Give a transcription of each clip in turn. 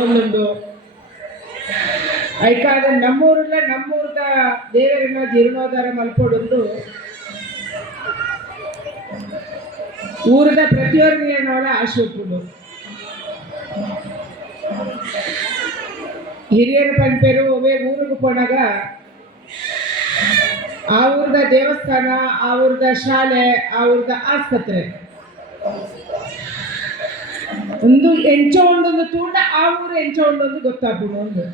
ಅವನೊಂದು ಐಕಾದ ನಮ್ಮೂರದ ದೇವರನ್ನ ಜೀರ್ಣೋದ್ಧಾರ ಮಲ್ಪೊಡುಂದು ಊರದ ಪ್ರತಿಯೊಂದು ಆಶೆ ಉಪ್ಪುಂಡು. ಹಿರಿಯರು ಪಂಪೇರು ಒಮ್ಮೆ ಊರಿಗೆ ಪೋನಾಗ ಆ ಊರದ ದೇವಸ್ಥಾನ, ಆ ಊರದ ಶಾಲೆ, ಆ ಊರದ ಆಸ್ಪತ್ರೆ ಒಂದು ಎಂಚ ಒಂದೊಂದು ತೂಂಡ ಆ ಊರು ಎಂಚ ಒಂದೊಂದು ಗೊತ್ತಾಗ್ಬಿಡು. ಒಂದು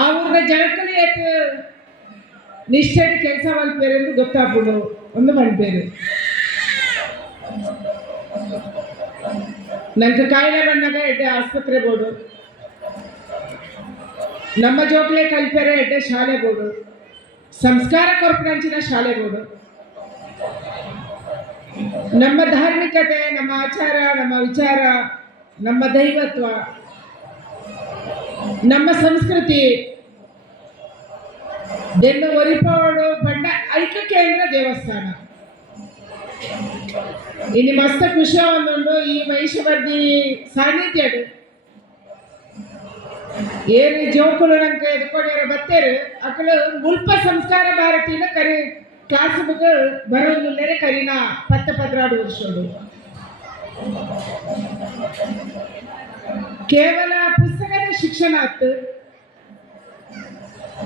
ಆ ಊರದ ಜನಕ್ಕಲ್ಲಿ ನಿಷ್ಠೆ ಕೆಲಸ ಮಲ್ಪೇರೆಂದು ಗೊತ್ತಾಗ್ಬಿಡು ಒಂದು ಮನ್ಪೇರು. ನಂಗೆ ಕಾಯಿಲೆ ಬಂದಾಗ ಎಡ್ಡೆ ಆಸ್ಪತ್ರೆ ಬೋರ್ಡು, ನಮ್ಮ ಜೋಕ್ಲೆ ಕಲ್ಪೇರೆ ಎಡ್ಡೆ ಶಾಲೆ ಬೋರ್ಡು, ಸಂಸ್ಕಾರ ಕೊರ್ಪಣಂಚಿನ ಶಾಲೆ ಬೋರ್ಡು. ನಮ್ಮ ಧಾರ್ಮಿಕತೆ, ನಮ್ಮ ಆಚಾರ, ನಮ್ಮ ವಿಚಾರ, ನಮ್ಮ ದೈವತ್ವ, ನಮ್ಮ ಸಂಸ್ಕೃತಿ ದೆನ್ನು ಒರಿಪಾಡು ಬಂಡ ಐಕ ಕೇಂದ್ರ ದೇವಸ್ಥಾನ. ಇಲ್ಲಿ ಮಸ್ತ್ ಖುಷಿ ಒಂದುಂಡು ಈ ಮಹಿಷವರ್ಧಿ ಸಾನ್ನಿಧ್ಯ ಏನು ಜೋಕುಲು ನಂಗೆ ಎದ್ಕೊಂಡಿರೋ ಬತ್ತೇರು ಅಕ್ಕಳು ಮುಲ್ಪ ಸಂಸ್ಕಾರ ಭಾರತೀನ ಕರಿ ಕ್ಲಾಸ್ ಬುಕ್ ಬರೋದಿಲ್ಲರೆ ಕರಿನಾ 10-16 ವರ್ಷಗಳು ಕೇವಲ ಪುಸ್ತಕದ ಶಿಕ್ಷಣ ಆಯ್ತು.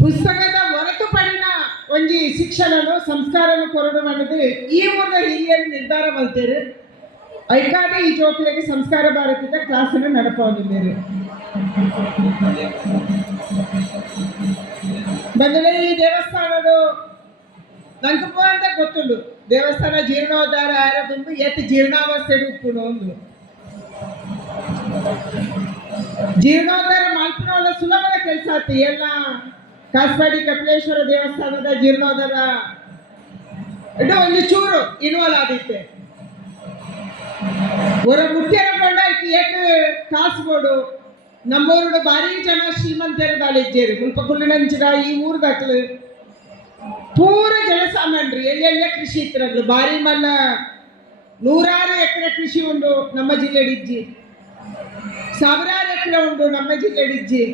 ಪುಸ್ತಕದ ಹೊರತುಪಡಿನ ಒಂಜಿ ಶಿಕ್ಷಣನು ಸಂಸ್ಕಾರನು ಕೊರಡು ಮಾಡಿದ್ದು ಈ ಊರಿನ ಹಿರಿಯರು ನಿರ್ಧಾರ ಮಾಡ್ತೇವೆ. ಐಕಾದ ಈ ಜೋಕ್ಲಿಗೆ ಸಂಸ್ಕಾರ ಭಾರತದ ಕ್ಲಾಸನ್ನು ನಡಪೋದಿದ್ದೇವೆ. ಬಂದರೆ ಈ ದೇವಸ್ಥಾನದ ನಂತಪ್ಪ ಅಂತ ಗೊತ್ತುಂಡು. ದೇವಸ್ಥಾನ ಜೀರ್ಣೋದ್ಧಾರ ಆರೋದು ಎತ್ತು ಜೀರ್ಣಾವಸ್ಥೆ ಉಪ್ಪುಡು. ಒಂದು ಜೀರ್ಣೋದ್ಧಾರ ಮಾಲ್ಪಿನ ಸುಲಭದ ಕೆಲಸ ಆಯ್ತು. ಎಲ್ಲ ಕಾಸವಾಡಿ ಕಪಿಲೇಶ್ವರ ದೇವಸ್ಥಾನದ ಜೀರ್ಣೋದ್ಧಾರ ಇದು ಒಂದು ಚೂರು ಇನ್ವಾಲ್ವ್ ಆದಿತ್ತೆ. ಹೊರ ಮುಖ್ಯರ ಬಂಡ ಏಕೆ ಕಾಸ್ಬೋಡು ನಮ್ಮೂರು ಭಾರಿ ಜನ ಶ್ರೀಮಂತರು ದಾಳಿದ್ದೇರು ಮುಲ್ಪ ಕುಳ್ಳಿನಂಚಿನ ಈ ಊರ್ದಾಕ್ಲು ಪೂರ ಜನಸಾಮಾನ್ಯರು ಎಲ್ಲೆಲ್ಲ ಕೃಷಿ ಇತ್ತರಗಳು ಭಾರಿ ಮಲ್ಲ 100 ಎಕರೆ ಕೃಷಿ ಉಂಡು ನಮ್ಮ ಜಿಲ್ಲೆಡಿಜ್ಜಿ, 1000 ಎಕರೆ ಉಂಡು ನಮ್ಮ ಜಿಲ್ಲೆಡಿಜ್ಜಿ.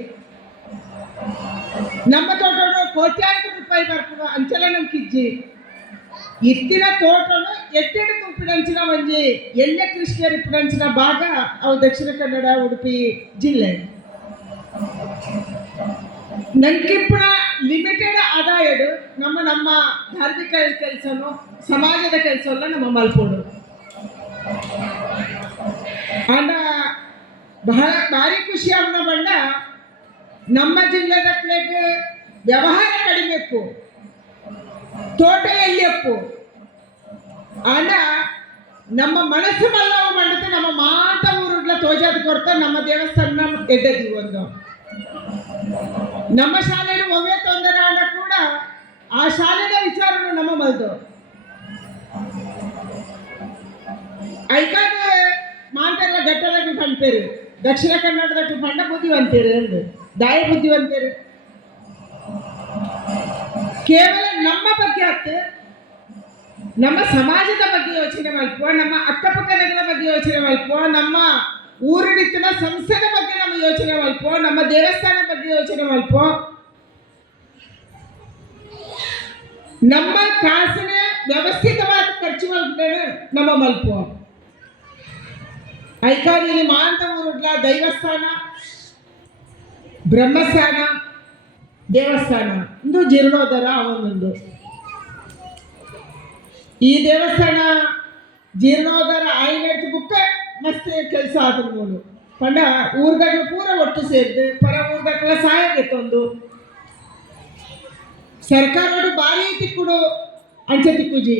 ನಮ್ಮ ತೋಟನು ಕೋಟ್ಯಾಂತರ ರೂಪಾಯಿ ಬರ್ಪುಡು ಅಂಚಲ ನಂಕಿಜ್ಜಿ. ಇತ್ತಿನ ತೋಟನು ಎಟ್ಟೆಡು ತುಪ್ಪಿಡಂಚಿನ ಒಂಜಿ ಎಲ್ಲ ಕೃಷಿಯರು ಇಪ್ಪಿಡಂಚಿನ ಭಾಗ ಅವು ದಕ್ಷಿಣ ಕನ್ನಡ ಉಡುಪಿ ಜಿಲ್ಲೆ. ನಂಕಿಪ್ಪುನ ಲಿಮಿಟೆಡ್ ಆದಾಯಡು ನಮ್ಮ ಧಾರ್ಮಿಕ ಕೆಲಸನು ಸಮಾಜದ ಕೆಲಸವಲ್ಲ ನಮ್ಮ ಮಲ್ಪೋಡು. ಆಂಡ ಬಹಳ ಭಾರಿ ಖುಷಿ ಅವನ ಬಂಡ ನಮ್ಮ ಜಿಲ್ಲೆದ ಕಡೆಗೆ ವ್ಯವಹಾರ ಕಡಿಮೆ ಇಪ್ಪು, ತೋಟ ಎಲ್ಲಿ ಅಪ್ಪು. ಆಂಡ ನಮ್ಮ ಮನಸ್ಸು ಬಲ್ಲವು ಮಾಡಿದ್ರೆ ನಮ್ಮ ಮಾತ ಊರುಗಳ ತೋಜಾದ ಕೊರತ ನಮ್ಮ ದೇವಸ್ಥಾನ ಎಡ್ಡದಿ ಒಂದು ನಮ್ಮ ಶಾಲೆಯಲ್ಲಿ ಒಮ್ಮೆ ತೊಂದರೆ ಆದ ಕೂಡ ಆ ಶಾಲೆಯ ವಿಚಾರನು ನಮ್ಮ ಮಲ್ದು ಐಕಾದ ಮಾಂತೆಲ್ಲ ಗಟ್ಟಲಾಗಿ ಪಂಪೇರು ದಕ್ಷಿಣ ಕನ್ನಡದ ಪಂಡ ಬುದ್ಧಿವಂತೇರು ಎಂದು ದಾಯ ಬುದ್ಧಿವಂತೇರು. ಕೇವಲ ನಮ್ಮ ಬಗ್ಗೆ ಆಯ್ತು, ನಮ್ಮ ಸಮಾಜದ ಬಗ್ಗೆ ಯೋಚನೆ ಮಲ್ಪುವ, ನಮ್ಮ ಅಕ್ಕಪಕ್ಕದ ಬಗ್ಗೆ ಯೋಚನೆ ಮಲ್ಪುವ, ನಮ್ಮ ಊರಿನ ಸಂಸ್ಥೆದ ಬಗ್ಗೆ ನಮ್ಮ ಯೋಚನೆ ಮಲ್ಪುವ, ನಮ್ಮ ದೇವಸ್ಥಾನ ಬಗ್ಗೆ ಯೋಚನೆ ಮಲ್ಪುವ, ನಮ್ಮ ಕಾಸಿನ ವ್ಯವಸ್ಥಿತವಾದ ಖರ್ಚು ಮಲ್ಪೇನು ನಮ್ಮ ಮಲ್ಪುವ. ಐಕಾದಿನಿ ಮಾಂತ ಊರುಡ್ಲ ದೈವಸ್ಥಾನ, ಬ್ರಹ್ಮಸ್ಥಾನ, ದೇವಸ್ಥಾನ ಇಂದು ಜೀರ್ಣೋದ್ಧಾರ ಅವನೊಂದು. ಈ ದೇವಸ್ಥಾನ ಜೀರ್ಣೋದ್ಧಾರ ಆಯ್ತು ಬುಕ್ಕ ಮಸ್ತ್ ಕೆಲಸ ಆದ್ರೂ ಪಂಡ ಊರ್ದಾಗ ಪೂರ ಒಟ್ಟು ಸೇರಿದ್ದು ಪರ ಊರ್ದಾಗೆಲ್ಲ ಸಹಾಯ ಒಂದು ಸರ್ಕಾರಡು ಭಾರಿ ತಿಕ್ಕುಡು ಅಂಚೆ ತಿಕ್ಕುಜಿ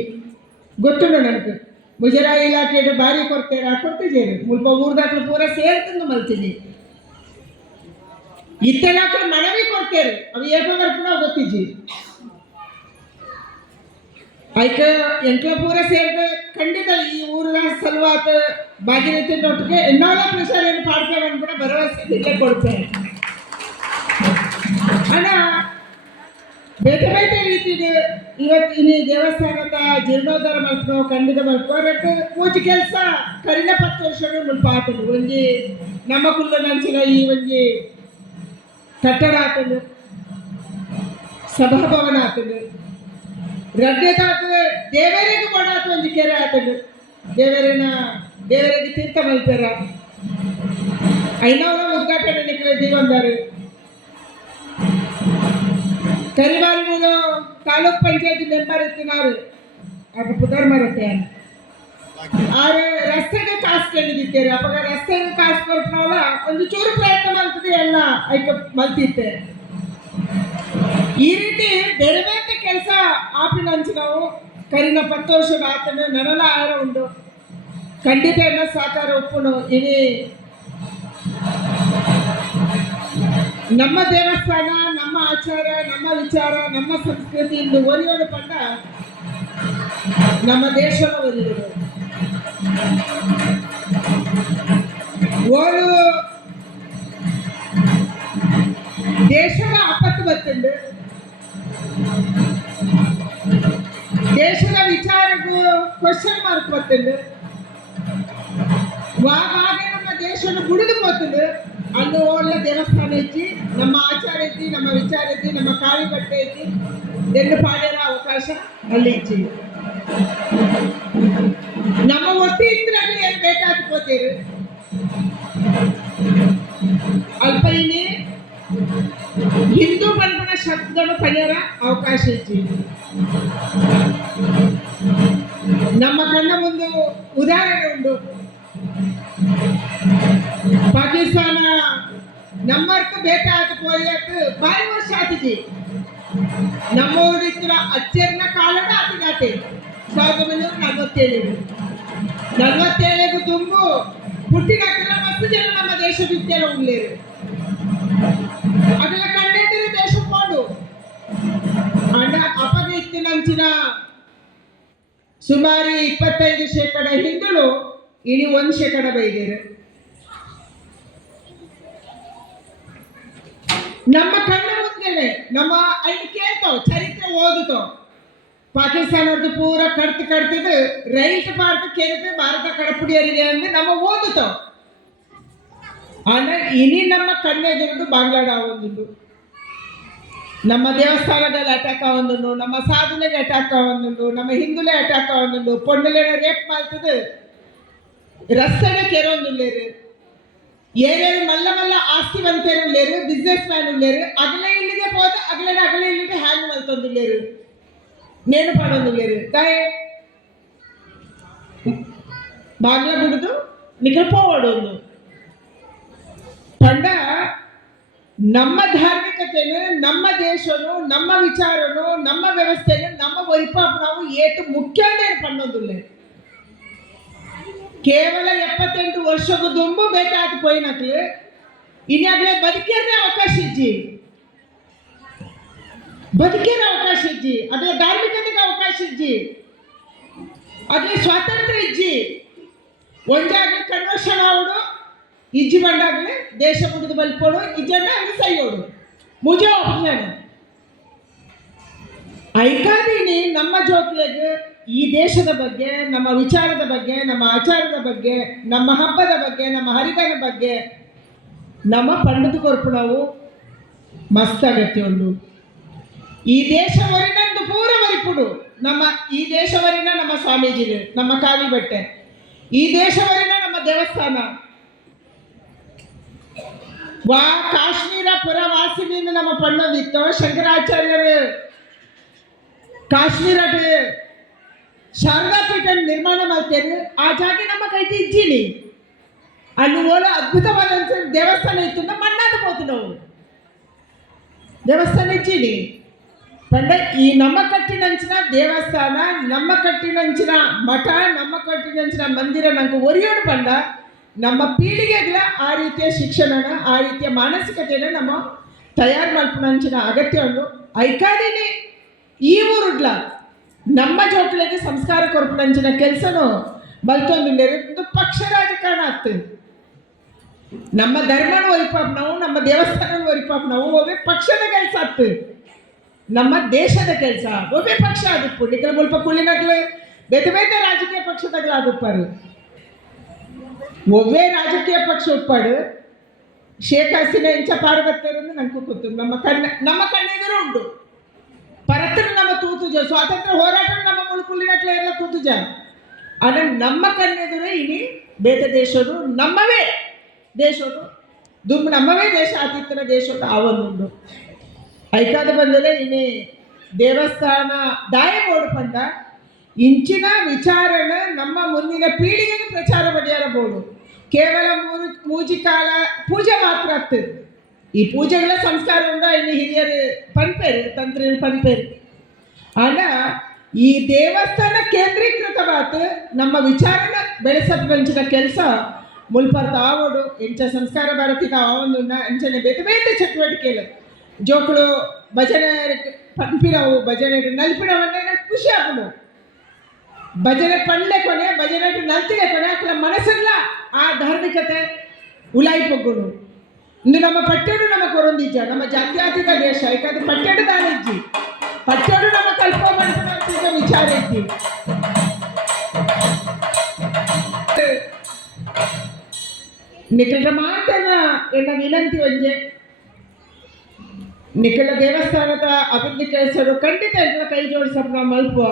ಗೊತ್ತುಂಡು ನನಗೆ. ಮುಜರಾಯಿ ಇಲಾಖೆ ಭಾರಿ ಕೊಡ್ತಿದ್ದೀರಿ ಮುಲ್ಪ ಊರ್ದಾಗ್ಲು ಪೂರ ಸೇರ್ತಂದು ಮಲ್ತಿದ್ದಿ ಇತ್ತೆಲ್ಲ ಮನವಿ ಕೊಡ್ತೇವೆ ಅವು ಏಕವರ್ಪಣ ಗೊತ್ತಿಜ್ಜಿ ಐಕ ಎಂಟ್ಲ ಪೂರ ಸೇರಿದ ಖಂಡಿತ ಈ ಊರ ಸಲುವಾತ ಭಾಗೀರಥಿ ಒಟ್ಟಿಗೆ ಎನ್ನೋಲ ಪ್ರಚಾರ ಪಾಡ್ತೇವೆ ಕೂಡ ಭರವಸೆ ಕೊಡ್ತೇನೆ. ಅಣ್ಣ ಬೇತೆ ಬೇತೆ ರೀತಿದು ಇವತ್ತಿನ ದೇವಸ್ಥಾನದ ಜೀರ್ಣೋದ್ಧಾರ ಮಲ್ಪನೋ ಖಂಡಿತ ಮಲ್ಪೋ ರಟ್ಟು ಪೂಜೆ ಕೆಲಸ ಕರಿನ 10 ವರ್ಷಗಳು ಮುಲ್ಪ ಆತನು ಒಂಜಿ ನಮ್ಮ ಕುಲ್ಲ ನಂಚಿನ ಈ ಒಂಜಿ ಕಟ್ಟಡ ಆತನು ಸಭಾಭವನ ಆತನು ರಡ್ಡೆ ತಾತ ದೇವರಿಗೆ ಮಾಡಾತ ಒಂಜಿ ಕೆರೆ ಆತನು ದೇವರಿಗೆ ತೀರ್ಥ ಮಲ್ಪೆರ ಐನವರ ಉದ್ಘಾಟನೆ ನಿಕ್ಕಲೆ ಬಂದಾರು ಕರಿಬಾರಿಮೂಲು ತಾಲೂಕ್ ಪಂಚಾಯತ್ ಮೆಂಬರ್ ಎತ್ತಿನಾರು ಅದು ಪುದರ್ ಮರತೆ ಆರು ರಸ್ತೆಗೆ ಕಾಸು ಕೇಳಿದಿತ್ತೇರು ಅವಾಗ ರಸ್ತೆಗೆ ಕಾಸು ಕೊಡ್ತಾವಲ್ಲ ಒಂದು ಚೂರು ಪ್ರಯತ್ನ ಮಾಡ್ತದೆ ಎಲ್ಲ ಐಕ ಮಲ್ತಿತ್ತೆ ಈ ರೀತಿ ಬೇರೆ ಬೇರೆ ಕೆಲಸ ಆಪಿನಂಚು ನಾವು ಕರಿನ 10 ವರ್ಷದ ಆತನ ನನಲ ಆಹಾರ ಉಂಡು ಖಂಡಿತ ಎಲ್ಲ ಸಾಕಾರ ಒಪ್ಪುನು ಇನಿ ನಮ್ಮ ದೇವಸ್ಥಾನ ನಮ್ಮ ಆಚಾರ ನಮ್ಮ ವಿಚಾರ ನಮ್ಮ ಸಂಸ್ಕೃತಿ ಇಂದು ಒಲಿಯೋಡು ಪಂಡ ನಮ್ಮ ದೇಶದ ಒಲಿಯೋಡು ಓಡು ದೇಶದ ಆಪತ್ತು ಬರ್ತಂಡು ದೇಶದ ವಿಚಾರಕ್ಕೂ ಕ್ವಶನ್ ಮಾರ್ಕ್ ಬರ್ತಂಡು ಹಾಗೆ ನಮ್ಮ ದೇಶದ ಗುಡಿದು ಹೋಗ್ತದೆ ಅಲ್ಲಿ ಒಳ್ಳೆ ದೇವಸ್ಥಾನ ಐತಿ ನಮ್ಮ ಆಚಾರ ಐತಿ ನಮ್ಮ ವಿಚಾರ ಐತಿ ನಮ್ಮ ಕಾಳಿ ಬಟ್ಟೆ ಐತಿ ಎಂದು ಪಾಡಿರೋ ಅವಕಾಶ ಅಲ್ಲಿ ಐತಿ ನಮ್ಮ ಒಟ್ಟು ಇದ್ರಾಗ ಏನು ಬೇಕಾಗ್ಕೋತೀರಿ ಅಲ್ಪ ಇನಿ ಹಿಂದೂ ಪಂಪನ ಶಬ್ದಗಳು ಪಡೆಯರ ಅವಕಾಶ ಐತಿ ನಮ್ಮ ಕಣ್ಣ ಮುಂದೆ ಉದಾಹರಣೆ ಉಂಟು ಪಾಕಿಸ್ತಾನ ನಮ್ಮರ್ಕು ಬೇಕಾದ ಪೋಯಕ್ಕೆ ಬಾರಿ ವರ್ಷ ಆತಿಜಿ ನಮ್ಮ ಊರಿತ್ರ ಅಚ್ಚರ್ನ ಕಾಲದ ಆತಿದಾತೆ 1947 ತುಂಬು ಹುಟ್ಟಿನ ಮಸ್ತ್ ಜನ ನಮ್ಮ ದೇಶ ಬಿಟ್ಟೆಲ್ಲ ಉಳ್ಳೇರು ಅದೆಲ್ಲ ಕಂಡಿದ್ದರೆ ದೇಶ ಕೊಂಡು ಅಂಡ ಅಪಗ ಇತ್ತಿನಂಚಿನ ಸುಮಾರು 25% ಹಿಂದಳು ಇನಿ 1% ಬೈದೇರು ನಮ್ಮ ಕಣ್ಣ ಮುಂದೆನೆ ನಮ್ಮ ಅಲ್ಲಿ ಕೇಳ್ತಾವ ಚರಿತ್ರೆ ಓದುತ್ತೋ ಪಾಕಿಸ್ತಾನದ್ದು ಪೂರ ಕಡ್ತಿದ್ದು ರೈಟ್ ಪಾರ್ಟ್ ಕೇಳಿದ್ರೆ ಭಾರತ ಕಡಪುಡಿಯರಿಗೆ ಅಂದ್ರೆ ನಮ್ಮ ಓದುತ್ತೋ ಆದ್ರೆ ಇನಿ ನಮ್ಮ ಕಣ್ಣೆದುರು ಬಾಂಗ್ಲಾಡ ಒಂದು ನಮ್ಮ ದೇವಸ್ಥಾನದಲ್ಲಿ ಅಟ್ಯಾಕ್ ಆವೊಂದು ನಮ್ಮ ಸಾಧನೆಗೆ ಅಟ್ಯಾಕ್ ಆವೊಂದು ನಮ್ಮ ಹಿಂದುಲೆ ಅಟ್ಯಾಕ್ ಆವೊಂದು ಪೊಂಡಲೆ ರೇಪ್ ಮಾಡ್ತದೆ ರಸ್ತೆಗೆ ಕೆರೊಂದುಲ್ಲೇರು ಏನೇನು ಮಲ್ಲ ಆಸ್ತಿವಂತರು ಉಳ್ಳೇರು ಬಿಸ್ನೆಸ್ ಮ್ಯಾನ್ ಉಳ್ಳೇರು ಅಗಲೇ ಇಲ್ಲಿಗೆ ಹೋದ ಅಗಲೇ ಇಲ್ಲಿಗೆ ಹ್ಯಾಂಗ್ ಮಲ್ತೊಂದುಲ್ಲೇರು ನೇನು ಪಾಡೊಂದುಲ್ಲೇರು ತಾಯಿ ಬಾಗ್ಲ ಬಿಡುದು ನಿಖಲ್ಪೋವಾಡೊಂದು ಪಂಡ ನಮ್ಮ ಧಾರ್ಮಿಕತೆನು ನಮ್ಮ ದೇಶನು ನಮ್ಮ ವಿಚಾರನು ನಮ್ಮ ವ್ಯವಸ್ಥೆನು ನಮ್ಮ ವೈಪಾಪ ನಾವು ಏಟು ಮುಖ್ಯ ಪಣ್ಣೊಂದುಲ್ಲೇರು ಕೇವಲ 78 ವರ್ಷಕ್ಕೂ ದುಂಬು ಬೇಕಾದ ಪೋಯಿನಕ್ಲು ಇನ್ನಾಗಲೇ ಬದುಕೇರೇ ಅವಕಾಶ ಇಜ್ಜಿ ಅದೇ ಧಾರ್ಮಿಕತೆಗೆ ಅವಕಾಶ ಇಜ್ಜಿ ಅದೇ ಸ್ವಾತಂತ್ರ್ಯ ಇಜ್ಜಿ ಒಂದಾಗಲಿ ಕನ್ವರ್ಷನ್ ಆವಡು ಇಜ್ಜಿ ಬಂದಾಗಲೇ ದೇಶ ಬಿಡುದು ಬಲ್ಪೋಡು ಇಜ್ಜನ್ನ ಸೈಯೋಡು ಮುಜೆ ಆಪ್ಷನ್ ಐಕಾದೀನಿ ನಮ್ಮ ಜೋಕ್ಲೆಗೆ ಈ ದೇಶದ ಬಗ್ಗೆ ನಮ್ಮ ವಿಚಾರದ ಬಗ್ಗೆ ನಮ್ಮ ಆಚಾರದ ಬಗ್ಗೆ ನಮ್ಮ ಹಬ್ಬದ ಬಗ್ಗೆ ನಮ್ಮ ಹರಿಗನ ಬಗ್ಗೆ ನಮ್ಮ ಪಂಡಿತ ಕೊರಪು ನಾವು ಮಸ್ತ್ ಅಗತ್ಯ ಉಂಟು ಈ ದೇಶವರಿನಂದು ಪೂರ ವರಿಪುಡು ನಮ್ಮ ಈ ದೇಶವರಿನ ನಮ್ಮ ಸ್ವಾಮೀಜಿರು ನಮ್ಮ ಕಾವಿ ಬಟ್ಟೆ ಈ ದೇಶವರಿನ ನಮ್ಮ ದೇವಸ್ಥಾನ ಕಾಶ್ಮೀರ ಪುರ ವಾಸಿನಿಂದ ನಮ್ಮ ಪಣ್ಣದಿತ್ತು ಶಂಕರಾಚಾರ್ಯರು ಕಾಶ್ಮೀರ ಶಾರದಾ ಪೀಠ ನಿರ್ಮಾಣ ಮಾಡ್ತೇನೆ ಆ ಜಾಗ ನಮ್ಮ ಕೈತಿ ಇಜ್ಜಿನಿ ಅಲ್ಲಿ ಓಲೋ ಅದ್ಭುತವಾದ ದೇವಸ್ಥಾನ ಇತ್ತು ಮಣ್ಣಾದ ಹೋತು ನಾವು ದೇವಸ್ಥಾನ ಇಜ್ಜಿನಿ ಪಂಡ ಈ ನಮ್ಮ ಕಟ್ಟಿನಂಚಿನ ದೇವಸ್ಥಾನ ನಮ್ಮ ಕಟ್ಟಿನಂಚಿನ ಮಠ ನಮ್ಮ ಕಟ್ಟಿನಂಚಿನ ಮಂದಿರ ನಂಗೆ ಒರಿಯೋಡು ಪಂಡ ನಮ್ಮ ಪೀಳಿಗೆಗಳ ಆ ರೀತಿಯ ಶಿಕ್ಷಣನ ಆ ರೀತಿಯ ಮಾನಸಿಕತೆಯನ್ನು ನಮ್ಮ ತಯಾರು ಮಲ್ಪನಂಚಿನ ಅಗತ್ಯ ಉಂಟು ಐಕಾದಿನಿ ಈ ಊರುಡ್ಲ ನಮ್ಮ ಜೋಕ್ಲೆಗೆ ಸಂಸ್ಕಾರ ಕೊರಪನಂಚಿನ ಕೆಲಸನೂ ಬಲ್ತೊಂದು ಪಕ್ಷ ರಾಜಕಾರಣ ಆಗ್ತದೆ ನಮ್ಮ ಧರ್ಮನ ಒರಿಪಾಪ್ ನಾವು ನಮ್ಮ ದೇವಸ್ಥಾನ ಒರಿಪಾಪ್ ನಾವು ಹೋಗಿ ಪಕ್ಷದ ಕೆಲಸ ಆಗ್ತದೆ ನಮ್ಮ ದೇಶದ ಕೆಲಸ ಒಬ್ಬೇ ಪಕ್ಷ ಆದಿಪ್ಪು ನಿಖಲ ಮುಲ್ಪ ಕುಳ್ಳಿನಕ್ಲು ಬೇತೆ ಬೇತೆ ರಾಜಕೀಯ ಪಕ್ಷದಾಗಲ ಆದಿಪ್ಪರು ಒವ್ವೇ ರಾಜಕೀಯ ಪಕ್ಷ ಉಪ್ಪಾಡು ಶೇಖ್ ಹಸೀನಾ ಇಂಚ ಪಾರ್ವತ್ಯರು ನಂಗೆ ಗೊತ್ತು ನಮ್ಮ ಕಣ್ಣೆದುರು ಉಂಟು ಪರತ್ತರು ನಮ್ಮ ತೂತುಜ ಸ್ವಾತಂತ್ರ್ಯ ಹೋರಾಟ ನಮ್ಮ ಮುಳುಕುಳ್ಳಿನಕ್ಲೆ ಎಲ್ಲ ತೂತುಜ ಆದರೆ ನಮ್ಮ ಕಣ್ಣೆದುರೇ ಇಡೀ ಬೇತೆ ದೇಶರು ನಮ್ಮವೇ ದೇಶರು ದುಂಬು ನಮ್ಮವೇ ದೇಶ ಆತಿತ್ತರ ದೇಶದ ಆವೊಂದುಂಡು ಐಕಾದ ಬಂದಲೇ ಇನ್ನೇ ದೇವಸ್ಥಾನ ದಾಯ ಬೋರ್ಡು ಪಂಡ ಇಂಚಿನ ವಿಚಾರನ ನಮ್ಮ ಮುಂದಿನ ಪೀಳಿಗೆಗೆ ಪ್ರಚಾರ ಪಡೆಯರ ಬೋರ್ಡು ಕೇವಲ ಮೂಜಿಕಾಲ ಪೂಜೆ ಮಾತ್ರ ಆಗ್ತದೆ ಈ ಪೂಜೆಗಳ ಸಂಸ್ಕಾರ ಉಂಡ ಇನ್ನು ಹಿರಿಯರು ಪಂಪೇರು ತಂತ್ರಿಗಳು ಪಂಪೇರು ಆಗ ಈ ದೇವಸ್ಥಾನ ಕೇಂದ್ರೀಕೃತವಾದ ನಮ್ಮ ವಿಚಾರನ ಬೆಳೆಸಂಚಿನ ಕೆಲಸ ಮುಲ್ಪರ್ತ ಆವೋಡು ಎಂಚ ಸಂಸ್ಕಾರ ಭಾರತಿದ ಆವೊಂದು ಅಂಚನೆ ಬೇತೆ ಬೇತೆ ಚಟುವಟಿಕೆಗಳು ಜೋಕುಳು ಭಜನೆ ಪಂಪಿನವು ಭಜನೆ ನಲ್ಪಿನವನ್ನ ಖುಷಿ ಆಗುದು ಭಜನೆ ಪಂಡ್ಲೆ ಕೊನೆ ಭಜನೆ ನಲ್ತಿಗೆ ಕೊನೆ ಅಕ್ಕಳ ಮನಸ್ಸಲ್ಲ ಆ ಧಾರ್ಮಿಕತೆ ಉಲಾಯಿ ಪೊಗ್ಗುಡು ಇಂದು ನಮ್ಮ ಪಟ್ಟೆಡು ನಮ್ಮ ಕೊರೊಂದಿಜ್ಜ ನಮ್ಮ ಜಾತ್ಯಾತೀತ ದೇಶ ಯಾಕಂದ್ರೆ ಪಟ್ಟೆಡು ದಾನ ಇಜ್ಜಿ ಪಟ್ಟೆಡು ನಮ್ಮ ಕಲ್ಪ ಮಾಡಿದ ವಿಚಾರ ಇದ್ದಿ ನಿಖಿಲ ಮಾತನ ಎನ್ನ ವಿನಂತಿ ಒಂಜೆ ನಿಖಿಲ ದೇವಸ್ಥಾನದ ಅಭಿವೃದ್ಧಿ ಕೆಲಸರು ಖಂಡಿತ ಎಲ್ಲ ಕೈ ಜೋಡಿಸಪ್ಪ ಮಲ್ಪುವ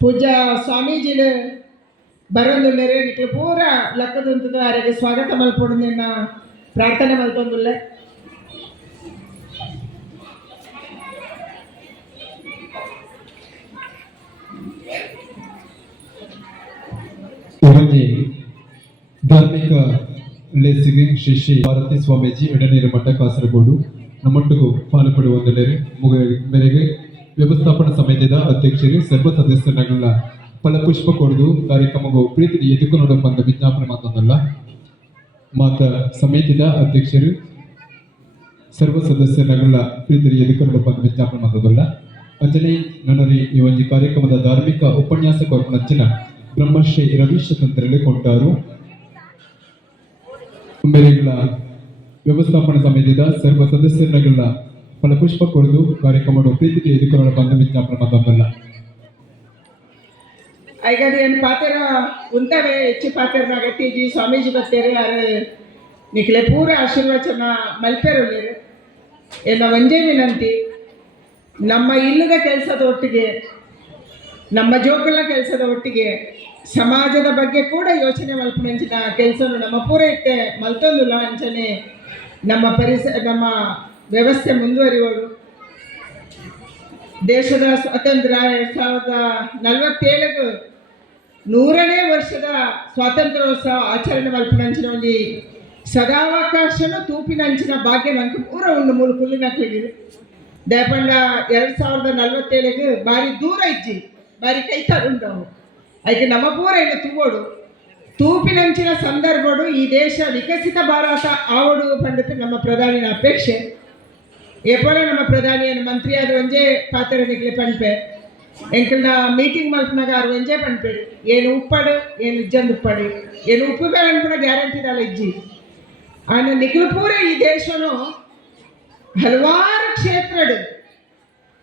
ಪೂಜಾ ಸ್ವಾಮೀಜಿಲು ಬರೋದುಲ್ಲರೆ ನಿಖಿಲ ಪೂರ ಲಕ್ಕದಂತದ ಅವರಿಗೆ ಸ್ವಾಗತ ಮಲ್ಪೊಡು ನಿನ್ನ ಪ್ರಾರ್ಥನೆ ಮಲ್ತೊಂದುಲ್ಲ ಇವನ್ನೇ ಧಾರ್ಮಿಕ ಲೇಸಿಗೆ ಶ್ರೀ ಶ್ರೀ ಭಾರತಿ ಸ್ವಾಮೀಜಿ ಎಡನೀರು ಮಠ ಕಾಸರಗೋಡು ನಮ್ಮೊಟ್ಟಿಗೂ ಪಾಲ್ಪಡುವುದಲ್ಲದೆ ಮೇರೆಗೆ ವ್ಯವಸ್ಥಾಪನಾ ಸಮಿತಿಯ ಅಧ್ಯಕ್ಷರು ಸರ್ವ ಸದಸ್ಯರುಗಳ ಫಲಪುಷ್ಪ ಕೊಡುದು ಕಾರ್ಯಕ್ರಮವು ಪ್ರೀತಿ ಎದುಕೊಂಡು ಬಂದ ವಿಜ್ಞಾಪನೆ ಮಾತೊಂದಲ್ಲ ಮಾತ ಸಮಿತಿಯ ಅಧ್ಯಕ್ಷರು ಸರ್ವ ಸದಸ್ಯರುಗಳ ಪ್ರೀತಿ ಎದುಕೊಂಡು ಬಂದ ವಿಜ್ಞಾಪನೆ ಮಾತೊಂದಲ್ಲ ಅಂಜನೆ ನನ್ನರಿ ಈ ಒಂದು ಕಾರ್ಯಕ್ರಮದ ಧಾರ್ಮಿಕ ಉಪನ್ಯಾಸ ಕೊರಪನಂಚಿನ ಬ್ರಹ್ಮಶ್ರೀ ರವೀಶ್ ತಂತ್ರಗಳು ಕೊಂಡಾರು ಮೇರೆಗಳ ವ್ಯವಸ್ಥಾಪನಾ ಸಮಿತಿಯ ಸರ್ವ ಸದಸ್ಯರುಗಳ ಫಲಪುಷ್ಪ ಕೊಡುದು ಕಾರ್ಯಕ್ರಮ ಪ್ರೀತಿ ಎದುಕೊಂಡು ಬಂದ ವಿಜ್ಞಾಪನೆ ಮಾತೊಂದಲ್ಲ ಐಗದ ಏನು ಪಾತ್ರ ಉಂಟವೆ ಹೆಚ್ಚು ಪಾತ್ರ ಅಗತ್ಯಜಿ ಸ್ವಾಮೀಜಿ ಬತ್ತೇರು ಯಾರು ನಿಖಲೆ ಪೂರ ಆಶೀರ್ವಚನ ಮಲ್ಪೇರುಳ್ಳೇರು ಎಲ್ಲ ಒಂದೇ ವಿನಂತಿ ನಮ್ಮ ಇಲ್ಲದ ಕೆಲಸದ ಒಟ್ಟಿಗೆ ನಮ್ಮ ಜೋಕುಲ ಕೆಲಸದ ಒಟ್ಟಿಗೆ ಸಮಾಜದ ಬಗ್ಗೆ ಕೂಡ ಯೋಚನೆ ಮಲ್ಪನಂಚಿನ ಕೆಲಸವನ್ನು ನಮ್ಮ ಪೂರ ಇಟ್ಟೆ ಮಲ್ತೊಂದಿಲ್ಲ ಅಂಚನೆ ನಮ್ಮ ನಮ್ಮ ವ್ಯವಸ್ಥೆ ಮುಂದುವರಿಯೋದು ದೇಶದ ಸ್ವಾತಂತ್ರ್ಯ 2047 100ನೇ ವರ್ಷದ ಸ್ವಾತಂತ್ರ್ಯೋತ್ಸವ ಆಚರಣೆ ಮಲ್ಪನಂಚಿನ ಒಂದು ಸದಾವಕಾಶನು ತೂಪಿನಂಚಿನ ಭಾಗ್ಯ ನಂಗೆ ಪೂರ ಒಂದು ಮೂರು ಕುಲ್ಲಿನಕ್ಲಿದೆ ದಯಪಂಡ 2047 ಭಾರಿ ದೂರ ಇಜ್ಜಿ ಭಾರಿ ಕೈ ತಗೊಂಡವು ಅದಕ್ಕೆ ನಮ್ಮ ಪೂರ ಇನ್ನು ತೂಗೋಡು ತೂಪಿನಂಚಿನ ಸಂದರ್ಭಡು ಈ ದೇಶ ವಿಕಸಿತ ಭಾರತ ಆವಡು ಪಂಡಿತ ನಮ್ಮ ಪ್ರಧಾನಿನ ಅಪೇಕ್ಷೆ ಏಪೋಲ ನಮ್ಮ ಪ್ರಧಾನಿಯನ್ನು ಮಂತ್ರಿ ಆದ ಒಂಜೇ ಪಾತ್ರ ನಿಕ್ಲೆ ಪಂಪೆ ಎಂಕಲ್ನ ಮೀಟಿಂಗ್ ಮಲ್ಪನಾಗ ಅವ್ರು ಒಂಜೇ ಪಂಪೇರು ಏನು ಉಪ್ಪಾಡು ಏನು ಇಜ್ಜಂದು ಉಪ್ಪಾಡು ಏನು ಉಪ್ಪು ಬೇಡ ಅನ್ಪಡ ಗ್ಯಾರಂಟಿದಲ್ಲ ಇಜ್ಜಿ ಆನ ನಿಖಿಲ ಪೂರ ಈ ದೇಶನು ಹಲವಾರು ಕ್ಷೇತ್ರಡು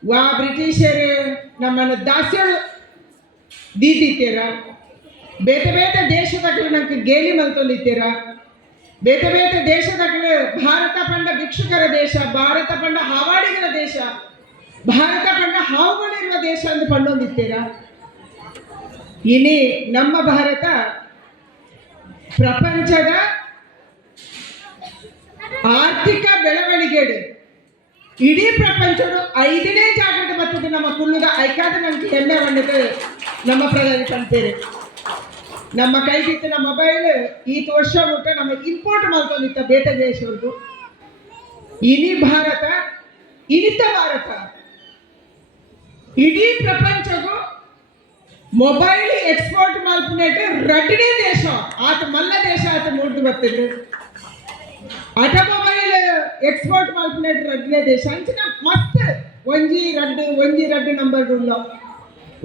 ವಾ ಬ್ರಿಟಿಷರು ನಮ್ಮನ್ನು ದಾಸ್ಯಳು ದೀತಿತ್ತೀರ ಬೇತೆ ಬೇತೆ ದೇಶದಾಗಲು ನಂಗೆ ಗೇಲಿ ಮಲ್ತೊಂದಿತ್ತೀರ ಬೇತೆ ಬೇತೆ ದೇಶದಾಗಲು ಭಾರತ ಪಂಡ ಭಿಕ್ಷುಕರ ದೇಶ ಭಾರತ ಪಂಡ ಹಾವಾಡಿಗರ ದೇಶ ಭಾರತ ಪಂಡ ಹಾವುಗಳಿರುವ ದೇಶ ಅಂತ ಪಂಡೊಂದಿತ್ತೀರ ಇನಿ ನಮ್ಮ ಭಾರತ ಪ್ರಪಂಚದ ಆರ್ಥಿಕ ಬೆಳವಣಿಗೆಡು ಇಡೀ ಪ್ರಪಂಚದ 5ನೇ ಜಾಗದ ಬರ್ತದೆ ನಮ್ಮ ಕುಲ್ಲುದ ಐಕಾದ ನಮ್ಗೆ ಹೆಮ್ಮೆ ಬಂದಿದ್ದು ನಮ್ಮ ಪ್ರಧಾನಿ ಪಂಪೇರು ನಮ್ಮ ಕೈಗಿತ್ತು ನಮ್ಮ ಮೊಬೈಲ್ ಈ ವರ್ಷ ಊಟ ನಮ್ಮ ಇಂಪೋರ್ಟ್ ಮಾಡ್ಕೊಂಡಿತ್ತ ಬೇರೆ ದೇಶವ್ರದ್ದು ಇನಿ ಭಾರತ ಇನಿತ ಭಾರತ ಇಡೀ ಪ್ರಪಂಚಗೂ ಮೊಬೈಲ್ ಎಕ್ಸ್ಪೋರ್ಟ್ ಮಾಡ್ಕೊಂಡೆ 2ನೇ ದೇಶ ಆತ ಮಲ್ಲ ದೇಶ ಆತ ನೋಡ್ದು ಬರ್ತಿದ್ರು ಆಟೋಮೊಬೈಲ್ ಎಕ್ಸ್ಪೋರ್ಟ್ ಮಾಡ್ಕೊಂಡೆ 2ನೇ ದೇಶ ಅಂಚಿನ ಮಸ್ತ್ ಒಂಜಿ ರಡ್ಡು ನಂಬರ್ ಉಳ್ಳ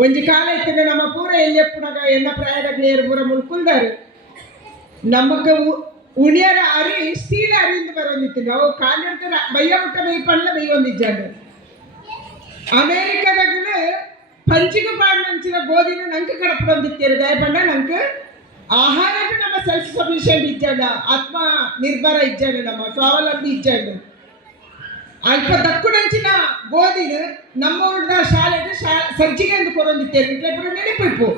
ಒಂಜಿ ಕಾಲ ಇತ್ತು ನಮ್ಮ ಪೂರ ಎಲ್ಲಿಯಪ್ಪನಾಗ ಎನ್ನ ಪ್ರಾಯದಾಗ ಏರು ಪೂರ ಮುಳ್ಕುಲ್ದಾರು ನಮಗ ಉಣಿಯರ ಅರಿ ಸ್ಟೀಲ್ ಅರಿಯಿಂದ ಬರೋದಿತ್ತು ಅವು ಕಾಲಿಡ್ತಾರೆ ಬಯ್ಯ ಮುಟ್ಟ ಬೈ ಪಣ್ಣ ಬೈ ಒಂದಿಜ್ಜಾಗ ಅಮೇರಿಕಾದಾಗಲೂ ಪಂಚಿಗೆ ಪಾಡಿನ ಗೋಧಿನ ನಂಗೆ ಕಡಪಡೊಂದಿತ್ತೇರು ದಯಪಂಡ ನಂಗೆ ಆಹಾರಕ್ಕೆ ನಮ್ಮ ಸೆಲ್ಫ್ ಸಫಿಷಿಯೆಂಟ್ ಇಜ್ಜಂಡ ಆತ್ಮ ನಿರ್ಭರ ಇಜ್ಜಂಡು ನಮ್ಮ ಸ್ವಾವಲಂಬಿ ಇಜ್ಜಂಡು ಅಲ್ಪ ದಕ್ಕುನಂಚಿನ ಗೋಧಿನ ನಮ್ಮೂರಿನ ಶಾಲೆಗೆ ಸಜ್ಜಿಗೆ ಎಂದು ಕೊರೊಂದಿತ್ತೇರು ಇಟ್ಲೆಪುರ ನೆನಪಿಪ್ಪು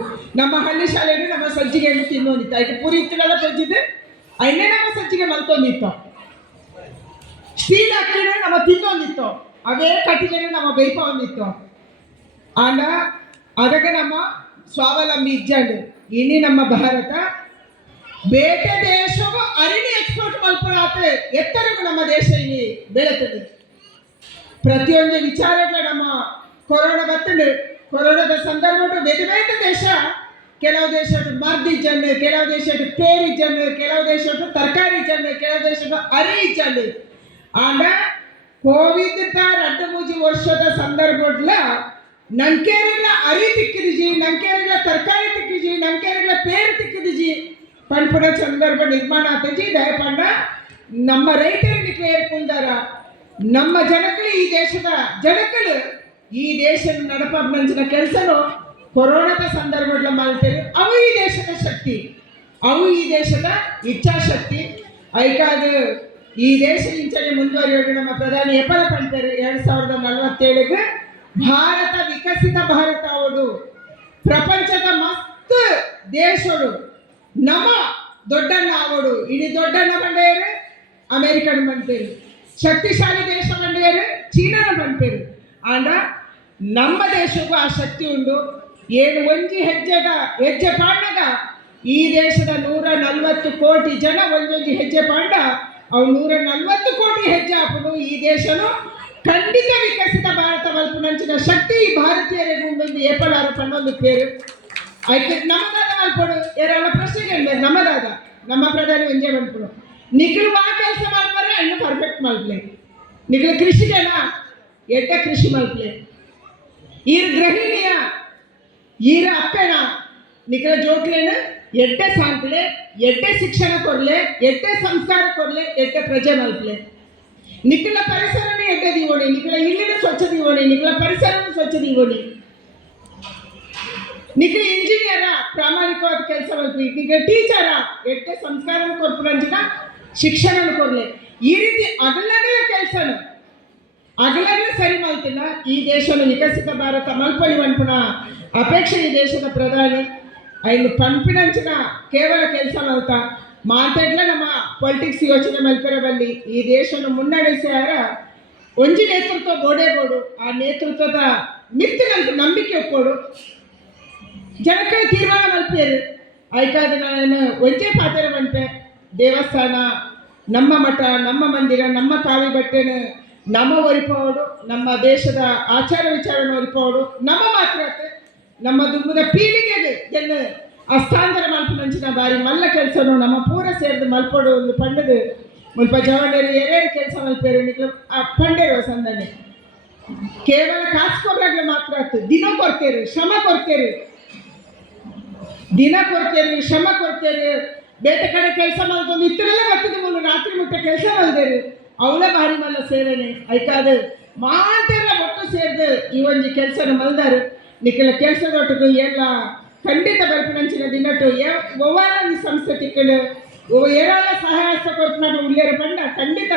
ನಮ್ಮ ಹಳ್ಳಿ ಶಾಲೆಗೆ ನಮ್ಮ ಸಜ್ಜಿಗೆ ಎಂದು ತಿನ್ನೋದಿತ್ತು ಅದಕ್ಕೆ ಪುರಿ ಇತ್ತುಗಳ ಸಜ್ಜಿದೆ ಅಲ್ಲೇ ನಮ್ಮ ಸಜ್ಜಿಗೆ ಮಲ್ತೊಂದಿತ್ತು ಸ್ಟೀಲ್ ಅಕ್ಕಿನ ನಮ್ಮ ತಿನ್ನೊಂದಿತ್ತು ಅದೇ ಕಟ್ಟಿಗೆನ ನಮ್ಮ ಬೇಯ್ಪ ಹೊಂದಿತ್ತು ಆಂಡ ಅದಕ್ಕೆ ನಮ್ಮ ಸ್ವಾವಲಂಬಿ ಇಜ್ಜಂಡು ಇನ್ನು ನಮ್ಮ ಭಾರತ ಬೇಟೆ ದೇಶವು ಅರಿಣಿ ಎಕ್ಸ್ಪೋರ್ಟ್ ಮಲ್ಪುರಾತ ಎತ್ತರಗೂ ನಮ್ಮ ದೇಶ ಇಲ್ಲಿ ಬೆಳೆತದೆ ಪ್ರತಿಯೊಂದು ವಿಚಾರಗಳ ನಮ್ಮ ಕೊರೋನಾ ಬರ್ತದೆ ಕೊರೋನಾದ ಸಂದರ್ಭ ಬೇರೆ ಬೇರೆ ದೇಶ ಕೆಲವು ದೇಶ ಮರ್ದಿಜ್ಜಂಡು ಕೆಲವು ದೇಶ ಪೇರಿಜ್ಜಂಡು ಕೆಲವು ದೇಶ ತರಕಾರಿ ಇಜ್ಜಂಡು ಕೆಲವು ದೇಶ ಅರಿ ಇಜ್ಜಂಡು ಆಂಡ ಕೋವಿಡ್ ರಡ್ಡು ಮೂಜಿ ವರ್ಷದ ಸಂದರ್ಭಡ್ಲ ನಂಕೇರಿಗಳ ಅರಿ ತಿಕ್ಕಿದಿಜಿ ನಂಕೇರಿಗಳ ತರಕಾರಿ ತಿಕ್ಕಿಜಿ ನಂಕೇರಿಗಳ ಪೇರು ತಿಕ್ಕಿದಿಜಿ ಪಂಪುನ ಸಂದರ್ಭ ನಿರ್ಮಾಣ ಆತಜಿ ದಯಪಂಡ ನಮ್ಮ ರೈತರಿಗೆ ಏರ್ಕೊಂಡಾರ ನಮ್ಮ ಜನಗಳು ಈ ದೇಶದ ಜನಗಳು ಈ ದೇಶದ ನಡಪಂಚಿನ ಕೆಲಸನು ಕೊರೋನಾದ ಸಂದರ್ಭದಲ್ಲಿ ಮಾಡ್ತಾರೆ ಅವು ಈ ದೇಶದ ಶಕ್ತಿ ಅವು ಈ ದೇಶದ ಇಚ್ಛಾಶಕ್ತಿ ಐಕಾದ ಈ ದೇಶ ಇಂಚನೆ ಮುಂದುವರಿಯೋದು ನಮ್ಮ ಪ್ರಧಾನಿ ಎಪ್ಪಲ ಪಂತಾರೆ 2047ಗೆ ಭಾರತ ವಿಕಸಿತ ಭಾರತ ಅವಡು ಪ್ರಪಂಚದ ಮಸ್ತ್ ದೇಶಗಳು ನಮ್ಮ ದೊಡ್ಡಣ್ಣ ಅವಡು ಇಡೀ ದೊಡ್ಡಣ್ಣ ಬಂಡೇರು ಅಮೇರಿಕನ್ ಬಂತೇರು ಶಕ್ತಿಶಾಲಿ ದೇಶ ಬಂಡೇರು ಚೀನಾನ ಬಂತೇರು ಆಂಡ ನಮ್ಮ ದೇಶಕ್ಕೂ ಆ ಶಕ್ತಿ ಉಂಟು ಏನು ಒಂಜಿ ಹೆಜ್ಜೆ ಪಾಂಡಗ ಈ ದೇಶದ 140 ಕೋಟಿ ಜನ ಒಂದೊಂದು ಹೆಜ್ಜೆ ಪಾಂಡ ಅವು 140 ಕೋಟಿ ಹೆಜ್ಜೆ ಹಾಕೊಂಡು ಈ ದೇಶನು ಖಂಡಿತ ವಿಕಸಿತ ಭಾರತ ಮಲ್ಪುನಂಚಿನ ಶಕ್ತಿ ಭಾರತೀಯರಿಗೆ ಉಂಟೊಂದು ಏಪಲಾರ ಪನ್ನೊಂದು ಪೇರು ಆಯ್ತು ನಮ್ಮದಾದ ಮಲ್ಪಡು ಎರಡ ಪ್ರಶ್ನೆಗಳು ನಮ್ಮದಾದ ನಮ್ಮ ಪ್ರಧಾನಿ ಒಂಜೆ ಮಲ್ಪಡು ನಿಖಿಲ್ ಆ ಕೆಲಸ ಮಲ್ಪರೆ ಅನ್ನು ಪರ್ಫೆಕ್ಟ್ ಮಲ್ಪಲೆ ನಿಖಿಲ್ ಕೃಷಿಗನ ಎಡ್ಡ ಕೃಷಿ ಮಲ್ಪಲೆ ಈರ್ ಗೃಹಿಣಿಯ ಈರ ಅಪ್ಪೆನ ನಿಖಿಲ ಜೋಕ್ಲೇನ ಎಡ್ಡೆ ಸಾಂಕ್ಲೆ ಎಡ್ಡೆ ಶಿಕ್ಷಣ ಕೊಡ್ಲೆ ಎಡ್ಡೆ ಸಂಸ್ಕಾರ ಕೊಡ್ಲೆ ಎಡ್ಡೆ ಪ್ರಜೆ ಮಲ್ಪಲೆ ನಿಖಿಲ ಪರಿಸರನೇ ಎಡ್ಡೆ ದೀವೋಣಿ ನಿಖಿಲ ಇಲ್ಲಿನ ಸ್ವಚ್ಛ ದೀವೋಣಿ ನಿಖಿಲ ಪರಿಸರನ ಸ್ವಚ್ಛ ದೀವೋಣಿ ನಿಖಿಲ ಇಂಜಿನಿಯರ ಪ್ರಾಮಾಣಿಕವಾದ ಕೆಲಸ ಮಲ್ಪಿ ನಿಖಿಲ ಟೀಚರ ಎಡ್ಡೆ ಸಂಸ್ಕಾರ ಕೊಡ್ಪುರಂಜಿನ ಶಿಕ್ಷಣ ಕೊಡ್ಲೆ ಈ ರೀತಿ ಅಗಲಗಲ ಕೆಲಸನ ಅಗಲಗಲ ಸರಿ ಮಲ್ತಿಲ್ಲ ಈ ದೇಶದ ವಿಕಸಿತ ಭಾರತ ಮಲ್ಪಲಿ ಮನ್ಪುನ ಅಪೇಕ್ಷೆ ಈ ದೇಶದ ಪ್ರಧಾನಿ ಐದು ಪಂಪಿನಂಚಿನ ಕೇವಲ ಕೆಲಸ ಮಲ್ತ ಮಾತಾಡ್ಲ ನಮ್ಮ ಪೊಲಿಟಿಕ್ಸ್ ಯೋಚನೆ ಮಲ್ಪರ ಬಲ್ಲಿ ಈ ದೇಶವನ್ನು ಮುನ್ನಡೆಸ್ಯಾರ ಒಂಜಿ ನೇತೃತ್ವ ಗೋಡೆಗೋಡು ಆ ನೇತೃತ್ವದ ಮಿತ್ತಿನಂತ ನಂಬಿಕೆ ಒಕ್ಕೋಡು ಜನಕ್ಕೆ ತೀರ್ಮಾನ ಮಲ್ಪೇರು ಆಯ್ತಾದ ನಾನು ಒಂಜೆ ಪಾತ್ರ ಬಂತೆ ದೇವಸ್ಥಾನ ನಮ್ಮ ಮಠ ನಮ್ಮ ಮಂದಿರ ನಮ್ಮ ಕಾವಿ ಬಟ್ಟೆನ ನಮ್ಮ ಒರಿಪೋಡು ನಮ್ಮ ದೇಶದ ಆಚಾರ ವಿಚಾರನ ಒರಿಪೋಡು ನಮ್ಮ ಮಾತ್ರತೆ ನಮ್ಮ ದುರ್ಗದ ಪೀಳಿಗೆಗೆ ಜನ ಹಸ್ತಾಂತರ ಮಲ್ಪನಂಚಿನ ಬಾರಿ ಮಲ್ಲ ಕೆಲಸನು ನಮ್ಮ ಪೂರ ಸೇರಿದು ಮಲ್ಪಡು ಒಂದು ಪಂಡದು ಮುಲ್ಪ ಜವಾಡೇರಿ ಏನೇನು ಕೆಲಸ ಮಲ್ಪೇರು ನಿಖಲು ಆ ಪಂಡೇರು ಸಂದನೆ ಕೇವಲ ಕಾಸ್ಕೊಬ್ರಾಗ್ಲೆ ಮಾತ್ರ ಆಗ್ತದೆ ದಿನ ಕೊಡ್ತೇರು ಶ್ರಮ ಕೊಡ್ತೇರು ದಿನ ಕೊಡ್ತೇರು ಶ್ರಮ ಕೊಡ್ತೇರು ಬೇರೆ ಕಡೆ ಕೆಲಸ ಮಲ್ಕೊಂಡು ಇತ್ತರೆಲ್ಲ ಬರ್ತದೆ ಮೂಲ ರಾತ್ರಿ ಮುಟ್ಟ ಕೆಲಸ ಮಲ್ದೇರು ಅವಳ ಬಾರಿ ಮಲ್ಲ ಸೇರೇನೆ ಆಯ್ತಾದ ಮಾತೆಲ್ಲ ಒಟ್ಟು ಸೇರಿದು ಈ ಒಂದು ಕೆಲಸನ ಮಲ್ದಾರು ನಿಖಲ ಕೆಲಸದೊಟ್ಟಿಗೂ ಎಲ್ಲ ಖಂಡಿತ ಬಲ್ಪನಂಚಿನ ದಿನಟ್ಟು ಒವ್ವಾರ ಈ ಸಂಸ್ಥೆ ತಿಕ್ಕಲು ಏರಾಳ ಸಹಾಯ ಕೊರ್ಪನಾಗ ಉಳ್ಳೇರ ಪಂಡ ಖಂಡಿತ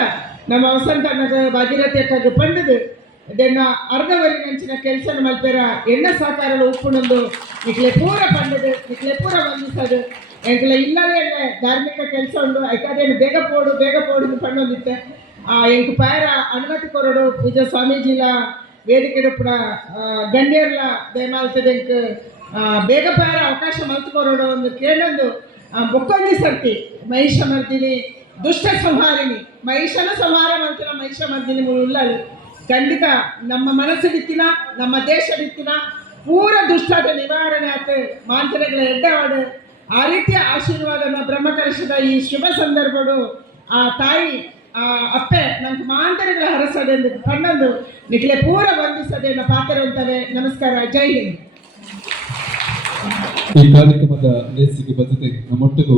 ನಮ್ಮ ವಸಂತನದ ಭಾಗೀರಥಿ ಅಕ್ಕಾಗ ಪಂಡದು ಇದನ್ನ ಅರ್ಧವರಿನಂಚಿನ ಕೆಲಸನ ಮಲ್ಪೇರ ಎಣ್ಣ ಸಹಕಾರದ ಉಪ್ಪುನೊಂದು ನಿಖಲೆ ಪೂರ ಪಂಡದು ನಿಖಲೆ ಪೂರ ವಂದಿಸೋದು ಎಂಕಲ ಇಲ್ಲವೇ ಧಾರ್ಮಿಕ ಕೆಲಸ ಉಂಡು ಯಾಕಂದೇನು ಬೇಗ ಪೋಡು ಪಣ್ಣೊಂದಿತ್ತೆ ಎಂಕು ಪಾಯರ ಅನುಮತಿ ಕೊರಡು ಪೂಜಾ ಸ್ವಾಮೀಜಿಲ ವೇದಿಕೆ ಪುರ ಗಣ್ಯರ್ಲ ದಯಮಾಲ್ತದೆ ಎಂಕ್ ಬೇಗ ಪಾಯರ ಅವಕಾಶ ಮಲ್ತುಕೊರೋಡು ಒಂದು ಕೇಳೊಂದು ಬೊಕ್ಕೊಂದಿ ಸರ್ತಿ ಮಹಿಷ ಮರ್ದಿನಿ ದುಷ್ಟ ಸಂಹಾರಿಣಿ ಮಹಿಷನ ಸಂಹಾರ ಮಾಡ್ತಿನ ಮಹಿಷ ಮರ್ದಿನಿ ಉಳ್ಳಲ್ಲಿ ಖಂಡಿತ ನಮ್ಮ ಮನಸ್ಸು ಬಿತ್ತಿನ ನಮ್ಮ ದೇಶ ಬಿತ್ತಿನ ಪೂರ ದುಷ್ಟದ ನಿವಾರಣೆ ಆಯ್ತು ಮಾಂತನೆಗಳ ಎಡ್ಡವಾಡು ಆ ರೀತಿಯ ಆಶೀರ್ವಾದನ ಬ್ರಹ್ಮಕಲಶದ ಈ ಶುಭ ಸಂದರ್ಭಗಳು ಆ ತಾಯಿ ಆ ಅಪ್ಪೆ ನಮ್ಗೆ ಮಾಂತರಿಗಳ ಹರಸದೆಂದು ಕಣ್ಣೊಂದು ನಿಖಲೆ ಪೂರ ವಂದಿಸದೆ ಪಾತ್ರ ಅಂತಾರೆ. ನಮಸ್ಕಾರ, ಜೈ ಹಿಂದ್. ಈ ಕಾರ್ಯಕ್ರಮದ ಲೇಸಿಗೆ ಬದ್ಧತೆ ನಮ್ಮೊಟ್ಟಿಗೂ